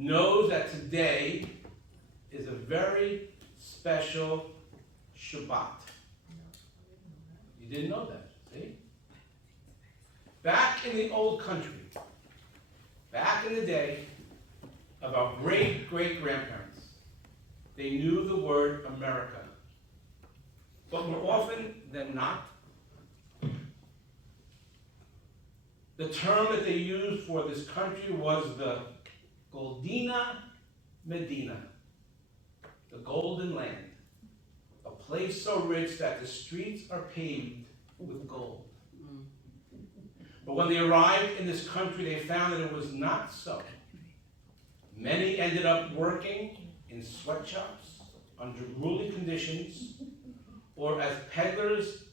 knows that today is a very special Shabbat. You didn't know that, see? Back in the old country, back in the day of our great-great-grandparents, they knew the word America. But more often than not, the term that they used for this country was the Goldene Medina, the Golden Land, a place so rich that the streets are paved with gold. But when they arrived in this country, they found that it was not so. Many ended up working in sweatshops under grueling conditions, or as peddlers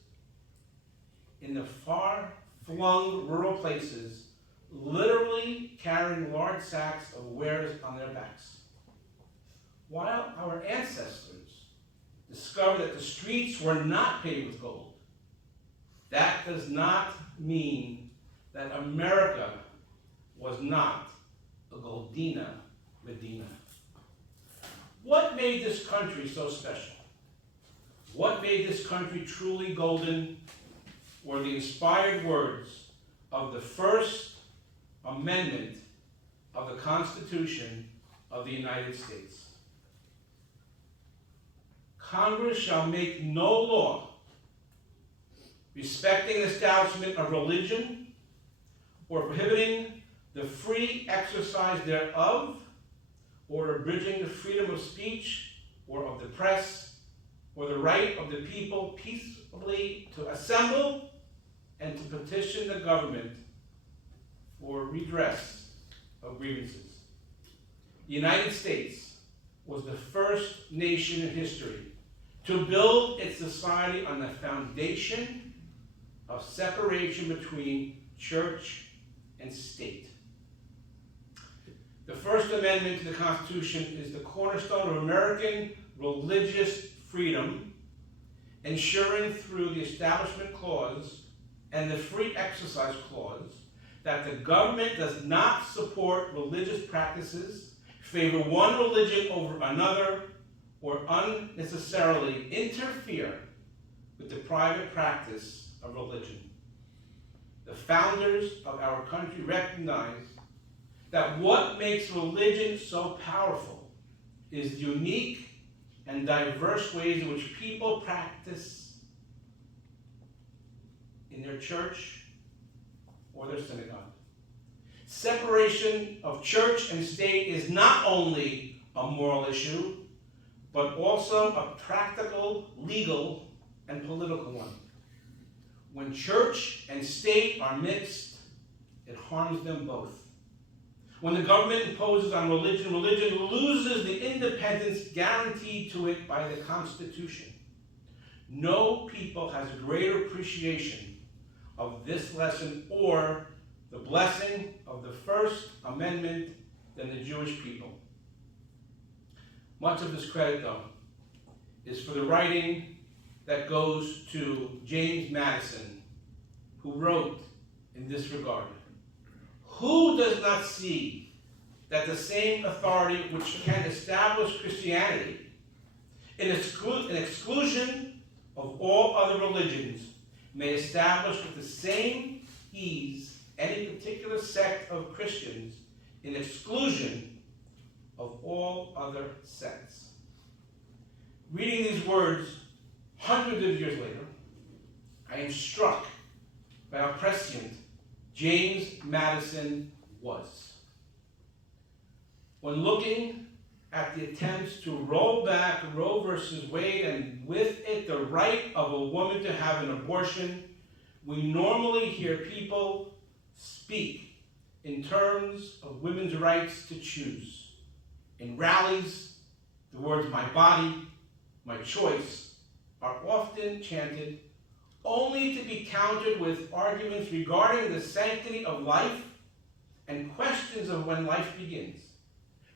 in the far-flung rural places, literally carrying large sacks of wares on their backs. While our ancestors discovered that the streets were not paved with gold, that does not mean that America was not a Goldene Medina. What made this country so special? What made this country truly golden were the inspired words of the First Amendment of the Constitution of the United States. Congress shall make no law respecting the establishment of religion or prohibiting the free exercise thereof, or abridging the freedom of speech or of the press, or the right of the people peaceably to assemble and to petition the government for redress of grievances. The United States was the first nation in history to build its society on the foundation of separation between church and state. The First Amendment to the Constitution is the cornerstone of American religious freedom, ensuring through the Establishment Clause and the Free Exercise Clause that the government does not support religious practices, favor one religion over another, or unnecessarily interfere with the private practice of religion. The founders of our country recognized that what makes religion so powerful is the unique and diverse ways in which people practice in their church or their synagogue. Separation of church and state is not only a moral issue, but also a practical, legal, and political one. When church and state are mixed, it harms them both. When the government imposes on religion, religion loses the independence guaranteed to it by the Constitution. No people has a greater appreciation of this lesson or the blessing of the First Amendment than the Jewish people. Much of this credit, though, is for the writing that goes to James Madison, who wrote in this regard: who does not see that the same authority which can establish Christianity in exclusion of all other religions may establish with the same ease any particular sect of Christians in exclusion of all other sects? Reading these words hundreds of years later, I am struck by how prescient James Madison was. When looking at the attempts to roll back Roe versus Wade and with it the right of a woman to have an abortion, we normally hear people speak in terms of women's rights to choose. In rallies, the words "my body, my choice" are often chanted, only to be countered with arguments regarding the sanctity of life and questions of when life begins,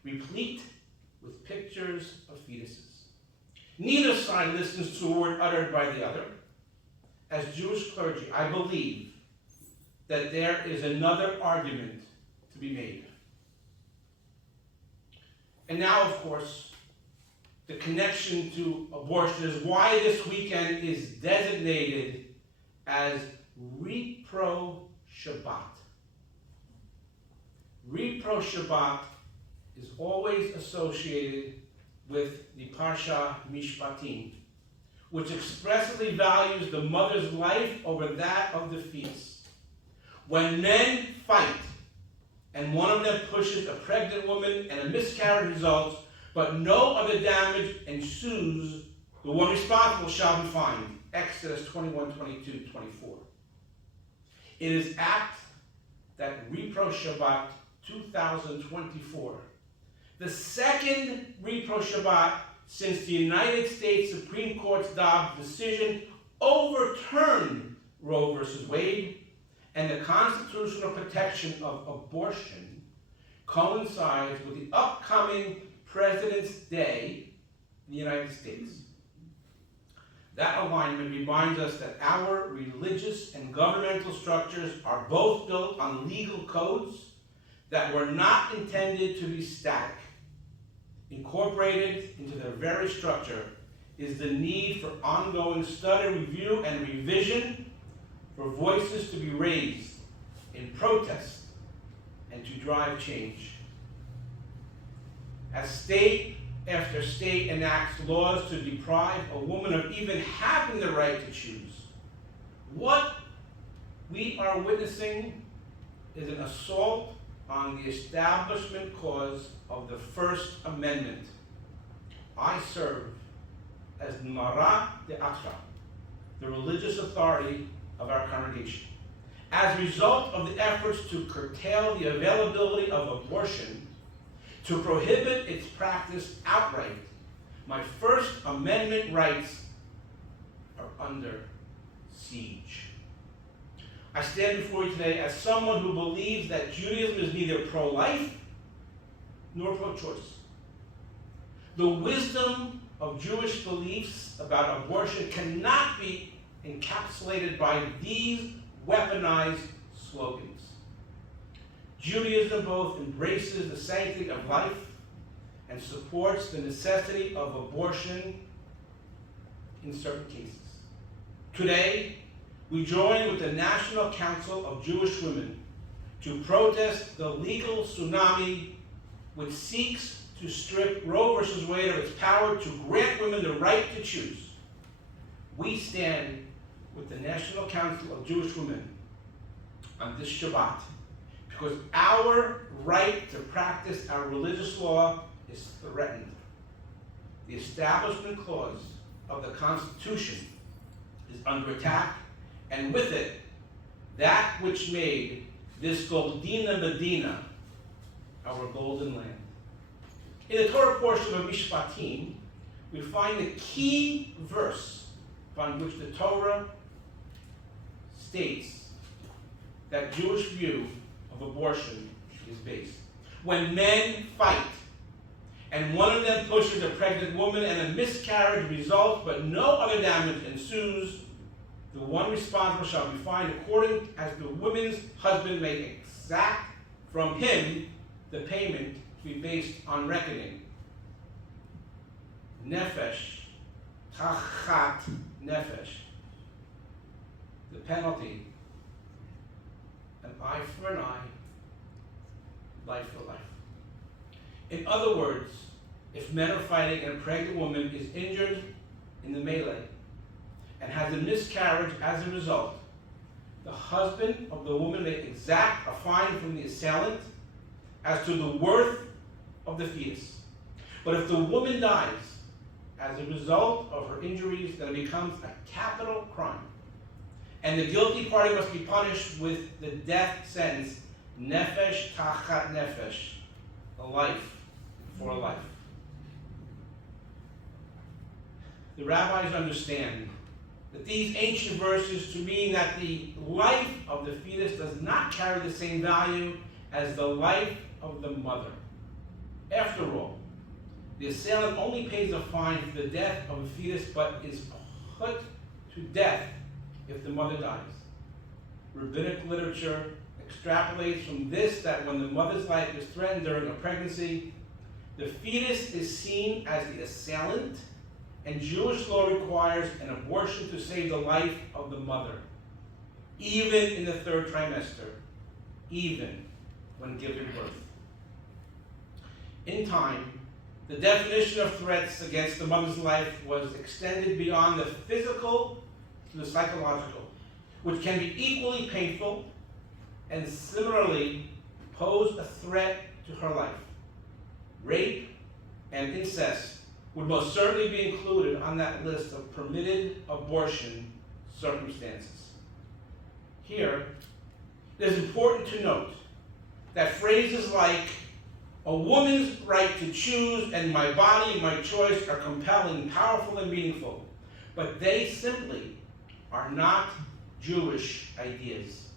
replete with pictures of fetuses. Neither side listens to a word uttered by the other. As Jewish clergy, I believe that there is another argument to be made. And now, of course, the connection to abortion is why this weekend is designated as Repro Shabbat. Repro Shabbat is always associated with the Parashat Mishpatim, which expressly values the mother's life over that of the fetus. When men fight, and one of them pushes a pregnant woman and a miscarriage results, but no other damage ensues, the one responsible shall be fined. Exodus 21:22-24. It is apt that Repro Shabbat 2024, the second Repro Shabbat since the United States Supreme Court's Dobbs decision overturned Roe v. Wade, and the constitutional protection of abortion coincides with the upcoming President's Day in the United States. That alignment reminds us that our religious and governmental structures are both built on legal codes that were not intended to be static. Incorporated into their very structure is the need for ongoing study, review, and revision, for voices to be raised in protest and to drive change. As state after state enacts laws to deprive a woman of even having the right to choose, what we are witnessing is an assault on the establishment clause of the First Amendment. I serve as Mara de Atra, the religious authority of our congregation. As a result of the efforts to curtail the availability of abortion, to prohibit its practice outright, my First Amendment rights are under siege. I stand before you today as someone who believes that Judaism is neither pro-life nor pro-choice. The wisdom of Jewish beliefs about abortion cannot be encapsulated by these weaponized slogans. Judaism both embraces the sanctity of life and supports the necessity of abortion in certain cases. Today, we join with the National Council of Jewish Women to protest the legal tsunami which seeks to strip Roe v. Wade of its power to grant women the right to choose. We stand with the National Council of Jewish Women on this Shabbat because our right to practice our religious law is threatened. The Establishment Clause of the Constitution is under attack, and with it, that which made this Goldene Medina our golden land. In the Torah portion of Mishpatim, we find the key verse upon which the Torah states that Jewish view of abortion is based. When men fight, and one of them pushes a pregnant woman and a miscarriage results, but no other damage ensues, the one responsible shall be fined according as the woman's husband may exact from him the payment to be based on reckoning. Nefesh, tachat nefesh. The penalty, an eye for an eye, life for life. In other words, if men are fighting and a pregnant woman is injured in the melee and has a miscarriage as a result, the husband of the woman may exact a fine from the assailant as to the worth of the fetus. But if the woman dies as a result of her injuries, then it becomes a capital crime, and the guilty party must be punished with the death sentence, nefesh tachat nefesh, a life for a life. The rabbis understand that these ancient verses to mean that the life of the fetus does not carry the same value as the life of the mother. After all, the assailant only pays a fine for the death of a fetus, but is put to death if the mother dies. Rabbinic literature extrapolates from this that when the mother's life is threatened during a pregnancy, The fetus is seen as the assailant, and Jewish law requires an abortion to save the life of the mother, even in the third trimester, even when giving birth. In time, the definition of threats against the mother's life was extended beyond the physical to the psychological, which can be equally painful and similarly pose a threat to her life. Rape and incest would most certainly be included on that list of permitted abortion circumstances. Here, it is important to note that phrases like "a woman's right to choose" and "my body, my choice" are compelling, powerful, and meaningful, but they simply are not Jewish ideas.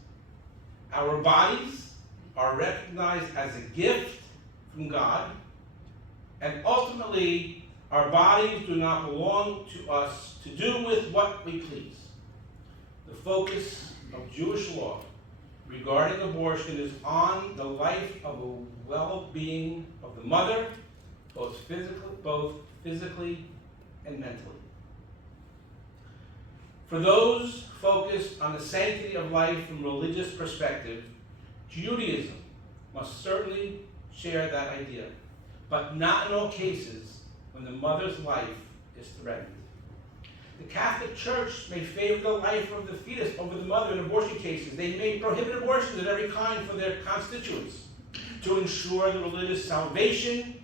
Our bodies are recognized as a gift from God, and ultimately, our bodies do not belong to us to do with what we please. The focus of Jewish law regarding abortion is on the life of a well-being of the mother, both physically and mentally. For those focused on the sanctity of life from a religious perspective, Judaism must certainly share that idea, but not in all cases when the mother's life is threatened. The Catholic Church may favor the life of the fetus over the mother in abortion cases. They may prohibit abortions of every kind for their constituents to ensure the religious salvation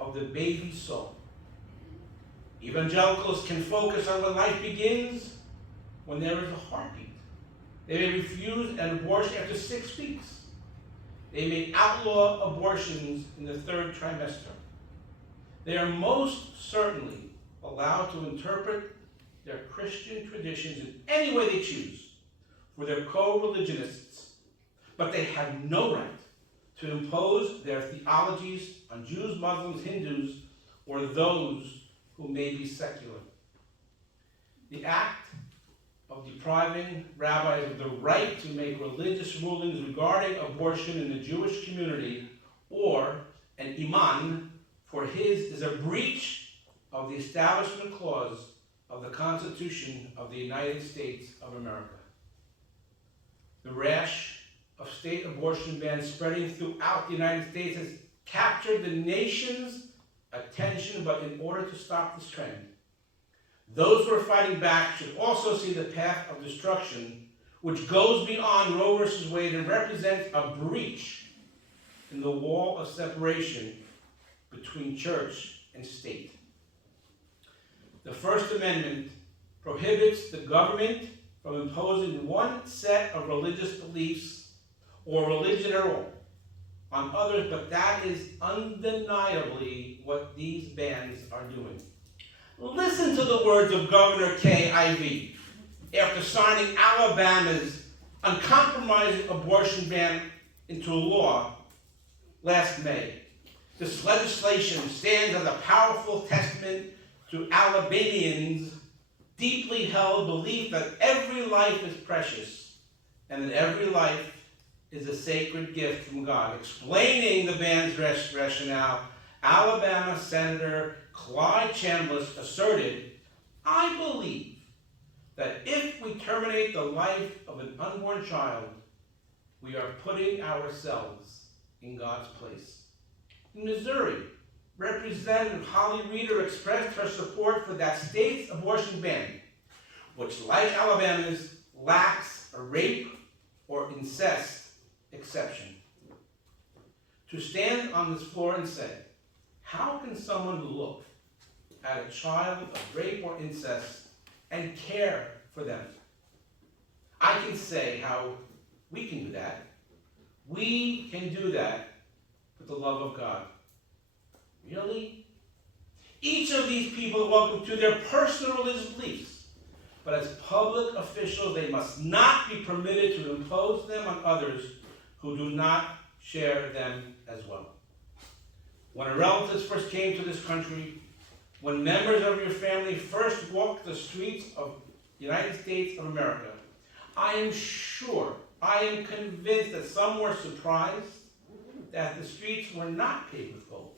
of the baby's soul. Evangelicals can focus on when life begins, when there is a heartbeat. They may refuse an abortion after 6 weeks. They may outlaw abortions in the third trimester. They are most certainly allowed to interpret their Christian traditions in any way they choose for their co-religionists, but they have no right to impose their theologies on Jews, Muslims, Hindus, or those who may be secular. The act of depriving rabbis of the right to make religious rulings regarding abortion in the Jewish community, or an imam for his, is a breach of the Establishment Clause of the Constitution of the United States of America. The rash of state abortion bans spreading throughout the United States has captured the nation's attention, but in order to stop this trend, those who are fighting back should also see the path of destruction, which goes beyond Roe v. Wade and represents a breach in the wall of separation between church and state. The First Amendment prohibits the government from imposing one set of religious beliefs or religion at all on others, but that is undeniably what these bans are doing. Listen to the words of Governor Kay Ivey after signing Alabama's uncompromising abortion ban into law last May. This legislation stands as a powerful testament to Alabamians' deeply held belief that every life is precious and that every life is a sacred gift from God. Explaining the ban's rationale, Alabama Senator Clyde Chambliss asserted, "I believe that if we terminate the life of an unborn child, we are putting ourselves in God's place." In Missouri, Representative Holly Reeder expressed her support for that state's abortion ban, which, like Alabama's, lacks a rape or incest exception. To stand on this floor and say, how can someone look at a child of rape or incest and care for them? I can say how we can do that. We can do that with the love of God. Really? Each of these people are welcome to their personal religious beliefs, but as public officials, they must not be permitted to impose them on others who do not share them as well. When relatives first came to this country, when members of your family first walked the streets of the United States of America, I am convinced that some were surprised, that the streets were not paved with gold,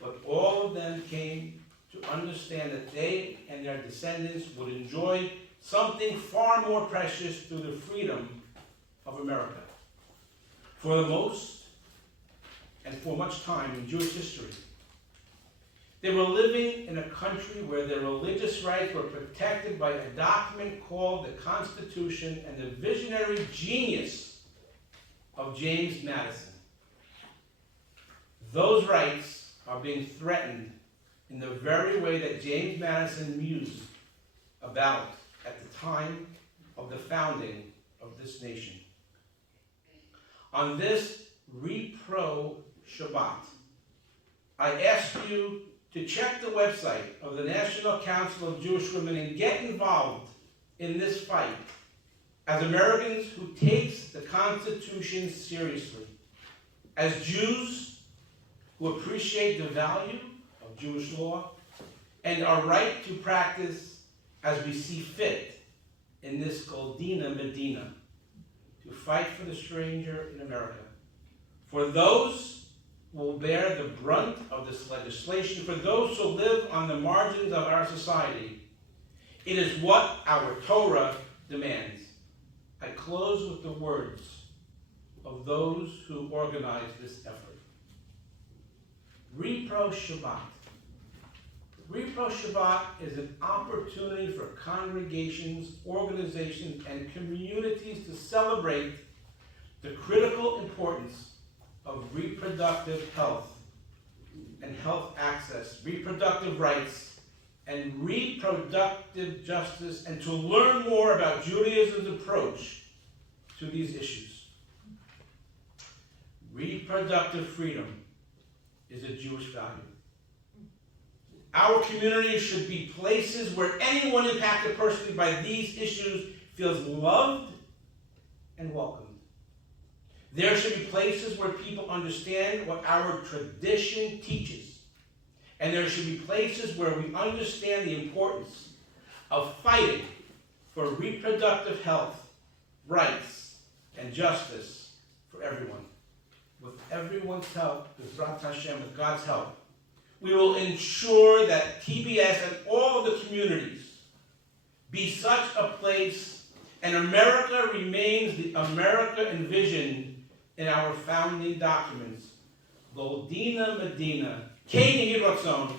but all of them came to understand that they and their descendants would enjoy something far more precious through the freedom of America. For the most and for much time in Jewish history, they were living in a country where their religious rights were protected by a document called the Constitution and the visionary genius of James Madison. Those rights are being threatened in the very way that James Madison mused about at the time of the founding of this nation. On this Repro Shabbat, I ask you to check the website of the National Council of Jewish Women and get involved in this fight as Americans who takes the Constitution seriously, as Jews who appreciate the value of Jewish law and our right to practice as we see fit in this Goldene Medina, to fight for the stranger in America. For those who will bear the brunt of this legislation, for those who live on the margins of our society, it is what our Torah demands. I close with the words of those who organized this effort. Repro Shabbat. Repro Shabbat is an opportunity for congregations, organizations, and communities to celebrate the critical importance of reproductive health and health access, reproductive rights, and reproductive justice, and to learn more about Judaism's approach to these issues. Reproductive freedom is a Jewish value. Our communities should be places where anyone impacted personally by these issues feels loved and welcomed. There should be places where people understand what our tradition teaches. And there should be places where we understand the importance of fighting for reproductive health, rights, and justice for everyone. With everyone's help, with God's help, we will ensure that TBS and all of the communities be such a place, and America remains the America envisioned in our founding documents. Goldene Medina, Kei Yehi Ratzon,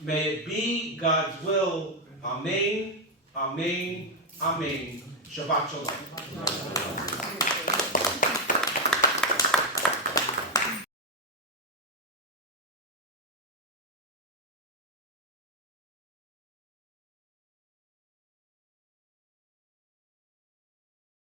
may it be God's will. Amen, amen, amen. Shabbat Shalom.